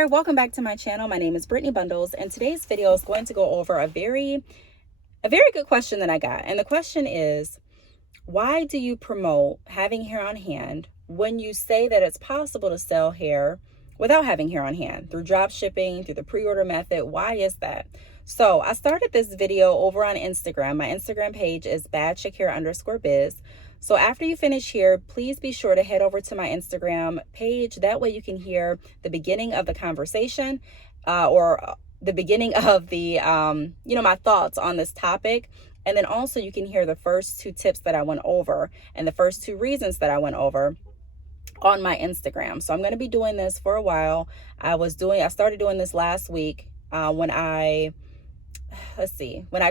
there, welcome back to my channel. My name is Brittney Bundles, and today's video is going to go over a very good question that I got. And the question is, why do you promote having hair on hand when you say that it's possible to sell hair without having hair on hand through drop shipping, through the pre-order method? Why is that? So I started this video over on Instagram. My Instagram page is badchickhair_biz. So after you finish here, please be sure to head over to my Instagram page. That way you can hear the beginning of the conversation or the beginning of the, my thoughts on this topic. And then also you can hear the first 2 tips that I went over and the first 2 reasons that I went over on my Instagram. So I'm going to be doing this for a while. I started doing this last week when I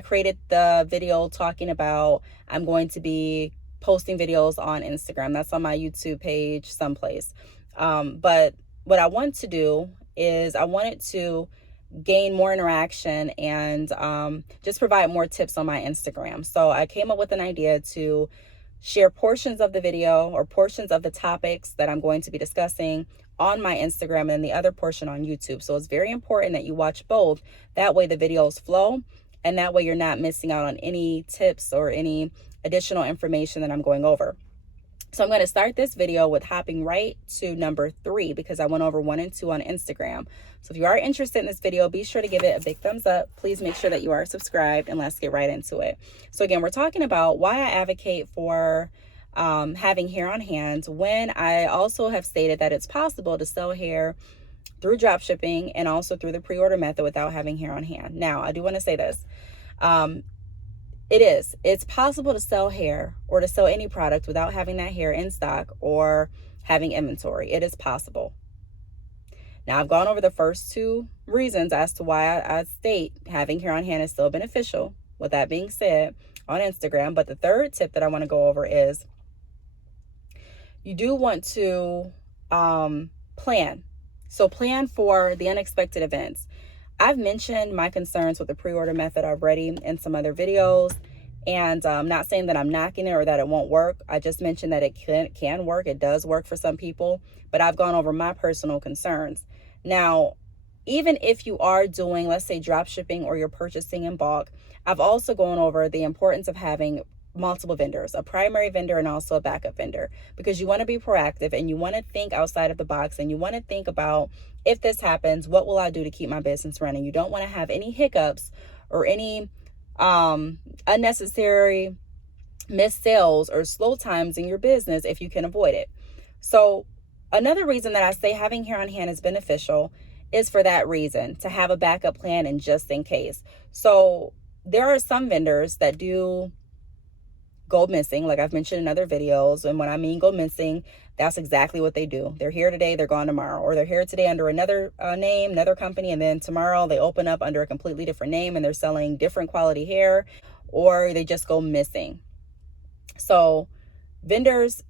created the video talking about I'm going to be posting videos on Instagram. That's on my YouTube page someplace. But what I want to do is I wanted to gain more interaction and just provide more tips on my Instagram. So I came up with an idea to share portions of the video or portions of the topics that I'm going to be discussing on my Instagram and the other portion on YouTube. So it's very important that you watch both. That way the videos flow, and that way you're not missing out on any tips or any additional information that I'm going over. So I'm going to start this video with hopping right to number 3 because I went over 1 and 2 on Instagram. So if you are interested in this video, be sure to give it a big thumbs up. Please make sure that you are subscribed, and let's get right into it. So again, we're talking about why I advocate for having hair on hand when I also have stated that it's possible to sell hair through drop shipping and also through the pre-order method without having hair on hand. Now, I do want to say this. It's possible to sell hair or to sell any product without having that hair in stock or having inventory. It is possible. Now, I've gone over the first 2 reasons as to why I state having hair on hand is still beneficial, with that being said, on Instagram. But the 3rd tip that I want to go over is you do want to plan. So plan for the unexpected events. I've mentioned my concerns with the pre-order method already in some other videos, and I'm not saying that I'm knocking it or that it won't work. I just mentioned that it can work. It does work for some people, but I've gone over my personal concerns. Now, even if you are doing, let's say, drop shipping or you're purchasing in bulk, I've also gone over the importance of having multiple vendors, a primary vendor and also a backup vendor, because you want to be proactive and you want to think outside of the box and you want to think about, if this happens, what will I do to keep my business running? You don't want to have any hiccups or any unnecessary missed sales or slow times in your business if you can avoid it. So another reason that I say having hair on hand is beneficial is for that reason, to have a backup plan and just in case. So there are some vendors that do go missing, like I've mentioned in other videos. And when I mean go missing, that's exactly what they do. They're here today, they're gone tomorrow, or they're here today under another name, another company, and then tomorrow they open up under a completely different name and they're selling different quality hair, or they just go missing. So vendors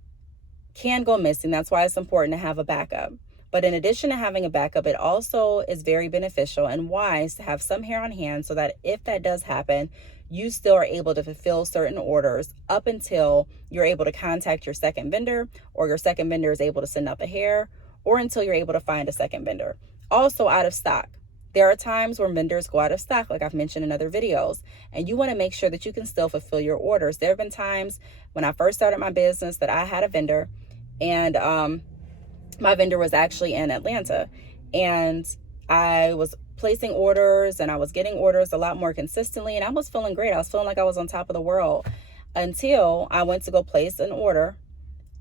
can go missing. That's why it's important to have a backup. But in addition to having a backup, it also is very beneficial and wise to have some hair on hand so that if that does happen, you still are able to fulfill certain orders up until you're able to contact your second vendor, or your second vendor is able to send out the hair, or until you're able to find a second vendor. Also out of stock. There are times when vendors go out of stock, like I've mentioned in other videos, and you want to make sure that you can still fulfill your orders. There have been times when I first started my business that I had a vendor, and my vendor was actually in Atlanta, and I was placing orders and I was getting orders a lot more consistently, and I was feeling great. I was feeling like I was on top of the world until I went to go place an order,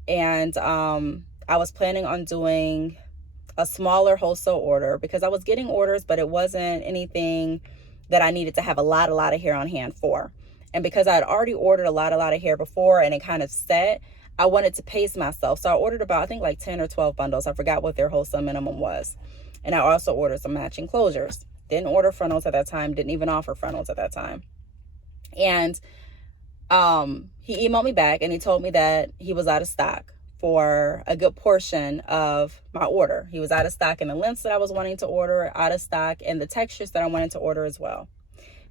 and I was planning on doing a smaller wholesale order because I was getting orders, but it wasn't anything that I needed to have a lot of hair on hand for. And because I had already ordered a lot of hair before and it kind of set, I wanted to pace myself. So I ordered about, I think, like 10 or 12 bundles. I forgot what their wholesale minimum was. And I also ordered some matching closures. Didn't order frontals at that time. Didn't even offer frontals at that time. And he emailed me back and he told me that he was out of stock for a good portion of my order. He was out of stock in the lengths that I was wanting to order, out of stock in the textures that I wanted to order as well.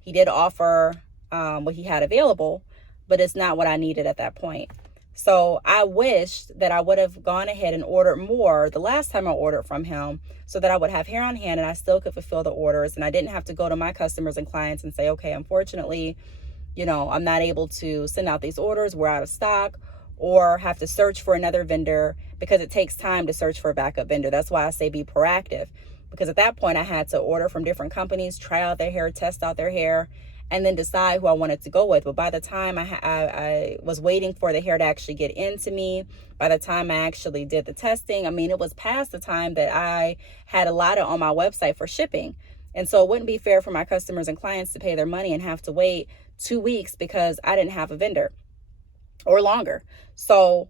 He did offer what he had available, but it's not what I needed at that point. So I wished that I would have gone ahead and ordered more the last time I ordered from him, so that I would have hair on hand and I still could fulfill the orders, and I didn't have to go to my customers and clients and say, okay, unfortunately, I'm not able to send out these orders, we're out of stock, or have to search for another vendor, because it takes time to search for a backup vendor. That's why I say be proactive, because at that point I had to order from different companies, try out their hair, test out their hair, and then decide who I wanted to go with. But by the time I was waiting for the hair to actually get into me, by the time I actually did the testing, it was past the time that I had allotted on my website for shipping. And so it wouldn't be fair for my customers and clients to pay their money and have to wait 2 weeks because I didn't have a vendor, or longer. So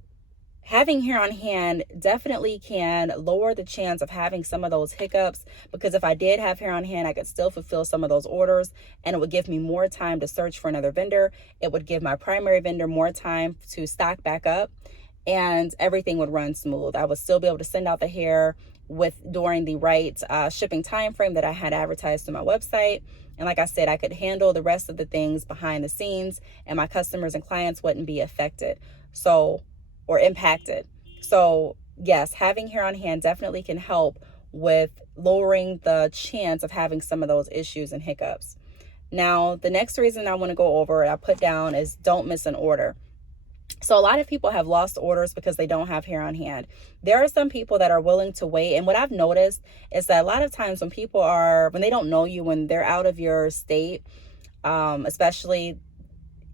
having hair on hand definitely can lower the chance of having some of those hiccups, because if I did have hair on hand, I could still fulfill some of those orders, and it would give me more time to search for another vendor. It would give my primary vendor more time to stock back up, and everything would run smooth. I would still be able to send out the hair during the right shipping time frame that I had advertised to my website. And like I said, I could handle the rest of the things behind the scenes, and my customers and clients wouldn't be affected or impacted. So yes, having hair on hand definitely can help with lowering the chance of having some of those issues and hiccups. Now, the next reason I want to go over, I put down, is don't miss an order. So a lot of people have lost orders because they don't have hair on hand. There are some people that are willing to wait. And what I've noticed is that a lot of times when when they don't know you, when they're out of your state, especially,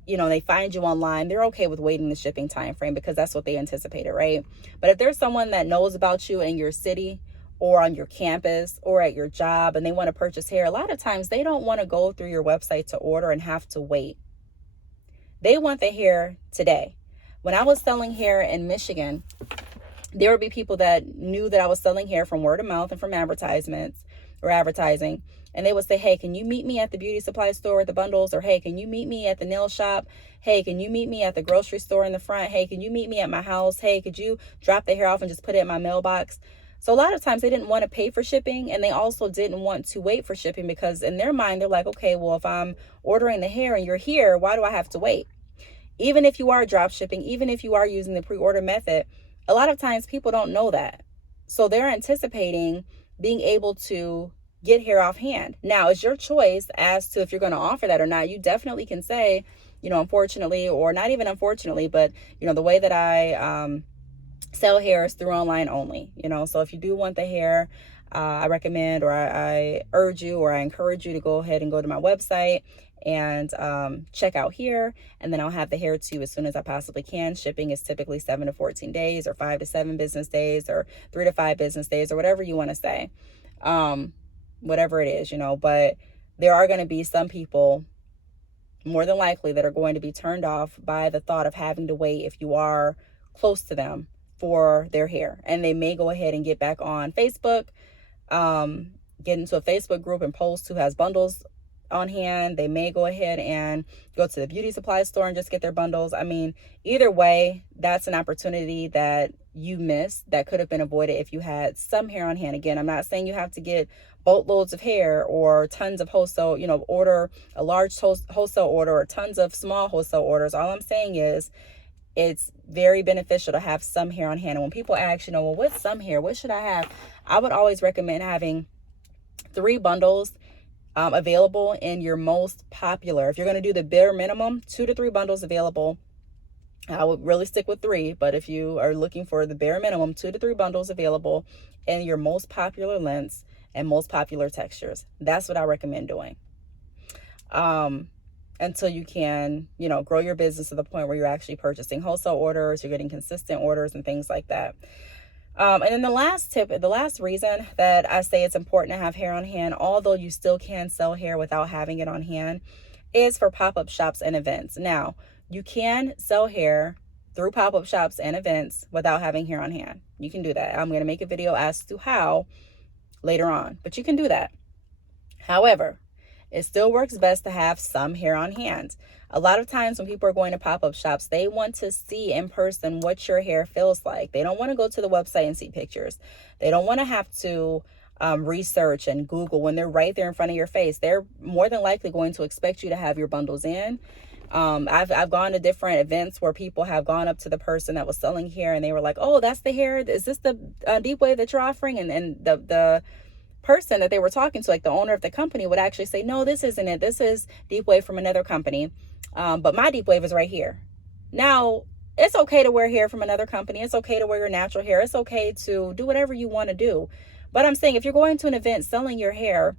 they find you online, they're okay with waiting the shipping time frame because that's what they anticipated, right? But if there's someone that knows about you in your city or on your campus or at your job and they want to purchase hair, a lot of times they don't want to go through your website to order and have to wait. They want the hair today. When I was selling hair in Michigan, there would be people that knew that I was selling hair from word of mouth and from advertisements or advertising. And they would say, hey, can you meet me at the beauty supply store with the bundles? Or, hey, can you meet me at the nail shop? Hey, can you meet me at the grocery store in the front? Hey, can you meet me at my house? Hey, could you drop the hair off and just put it in my mailbox? So a lot of times they didn't want to pay for shipping, and they also didn't want to wait for shipping, because in their mind, they're like, okay, well, if I'm ordering the hair and you're here, why do I have to wait? Even if you are drop shipping, even if you are using the pre-order method, a lot of times people don't know that. So they're anticipating being able to get hair off hand. Now, it's your choice as to if you're going to offer that or not. You definitely can say, unfortunately, or not even unfortunately, but, the way that I sell hair is through online only. So if you do want the hair, I recommend, or I urge you, or I encourage you to go ahead and go to my website and check out here, and then I'll have the hair to you as soon as I possibly can. Shipping is typically 7 to 14 days, or 5 to 7 business days, or 3 to 5 business days, or whatever you want to say, whatever it is, but there are going to be some people, more than likely, that are going to be turned off by the thought of having to wait if you are close to them for their hair. And they may go ahead and get back on Facebook, get into a Facebook group and post who has bundles on hand. They may go ahead and go to the beauty supply store and just get their bundles. Either way, that's an opportunity that you missed that could have been avoided if you had some hair on hand. Again, I'm not saying you have to get boatloads of hair or tons of wholesale, order a large wholesale order or tons of small wholesale orders. All I'm saying is it's very beneficial to have some hair on hand. And when people ask, well, what's some hair? What should I have? I would always recommend having 3 bundles available in your most popular. If you're going to do the bare minimum, 2 to 3 bundles available. I would really stick with 3, but if you are looking for the bare minimum, 2 to 3 bundles available in your most popular lengths and most popular textures. That's what I recommend doing. Until you can, grow your business to the point where you're actually purchasing wholesale orders, you're getting consistent orders and things like that. And then the last reason that I say it's important to have hair on hand, although you still can sell hair without having it on hand, is for pop-up shops and events. Now, you can sell hair through pop-up shops and events without having hair on hand. You can do that. I'm going to make a video as to how later on, but you can do that. However, it still works best to have some hair on hand. A lot of times when people are going to pop-up shops, they want to see in person what your hair feels like. They don't want to go to the website and see pictures. They don't want to have to research and Google when they're right there in front of your face. They're more than likely going to expect you to have your bundles in. I've gone to different events where people have gone up to the person that was selling hair and they were like, "Oh, that's the hair. Is this the deep wave that you're offering?" And the person that they were talking to, like the owner of the company, would actually say, "No, this isn't it. This is deep wave from another company. But my deep wave is right here." Now, it's okay to wear hair from another company. It's okay to wear your natural hair. It's okay to do whatever you want to do. But I'm saying, if you're going to an event selling your hair,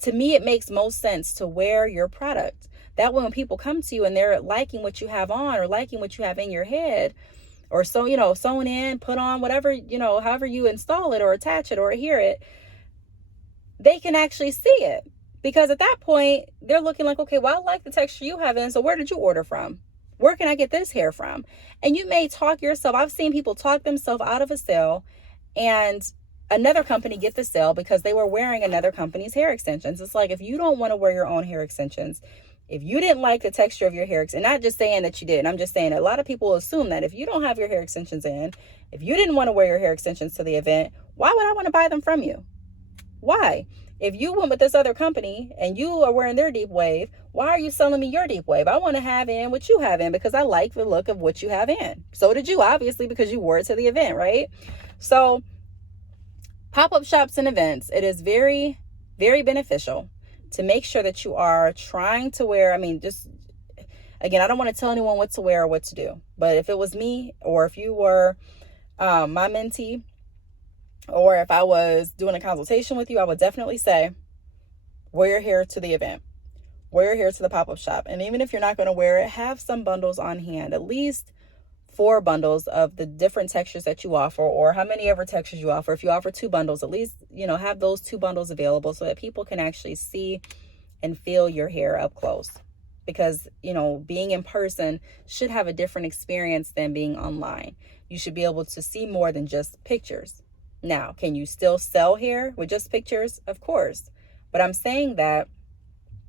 to me, it makes most sense to wear your product. That way, when people come to you and they're liking what you have on or liking what you have in your head, or so, sewn in, put on, whatever, however you install it or attach it or adhere it, they can actually see it. Because at that point, they're looking like, okay, well, I like the texture you have in, so where did you order from? Where can I get this hair from? And you may talk yourself. I've seen people talk themselves out of a sale and another company get the sale because they were wearing another company's hair extensions. It's like, if you don't want to wear your own hair extensions, if you didn't like the texture of your hair, and not just saying that you did, I'm just saying a lot of people assume that if you don't have your hair extensions in, if you didn't want to wear your hair extensions to the event, why would I want to buy them from you? Why? If you went with this other company and you are wearing their deep wave, why are you selling me your deep wave? I want to have in what you have in because I like the look of what you have in. So did you, obviously, because you wore it to the event, right? So pop-up shops and events, it is very, very beneficial to make sure that you are trying to wear, just, again, I don't want to tell anyone what to wear or what to do. But if it was me, or if you were my mentee, or if I was doing a consultation with you, I would definitely say, wear your hair to the event. Wear your hair to the pop-up shop. And even if you're not going to wear it, have some bundles on hand, at least 4 bundles of the different textures that you offer, or how many ever textures you offer. If you offer 2 bundles, at least, have those 2 bundles available so that people can actually see and feel your hair up close. Because, being in person should have a different experience than being online. You should be able to see more than just pictures. Now, can you still sell hair with just pictures? Of course. But I'm saying that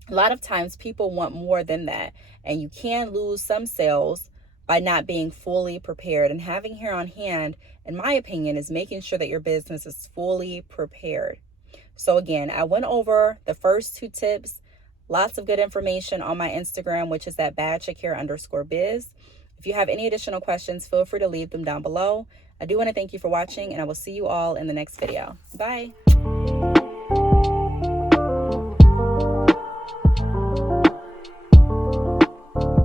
a lot of times people want more than that. And you can lose some sales by not being fully prepared. And having hair on hand, in my opinion, is making sure that your business is fully prepared. So again, I went over the first 2 tips. Lots of good information on my Instagram, which is at badchickhair_biz. If you have any additional questions, feel free to leave them down below. I do want to thank you for watching, and I will see you all in the next video. Bye.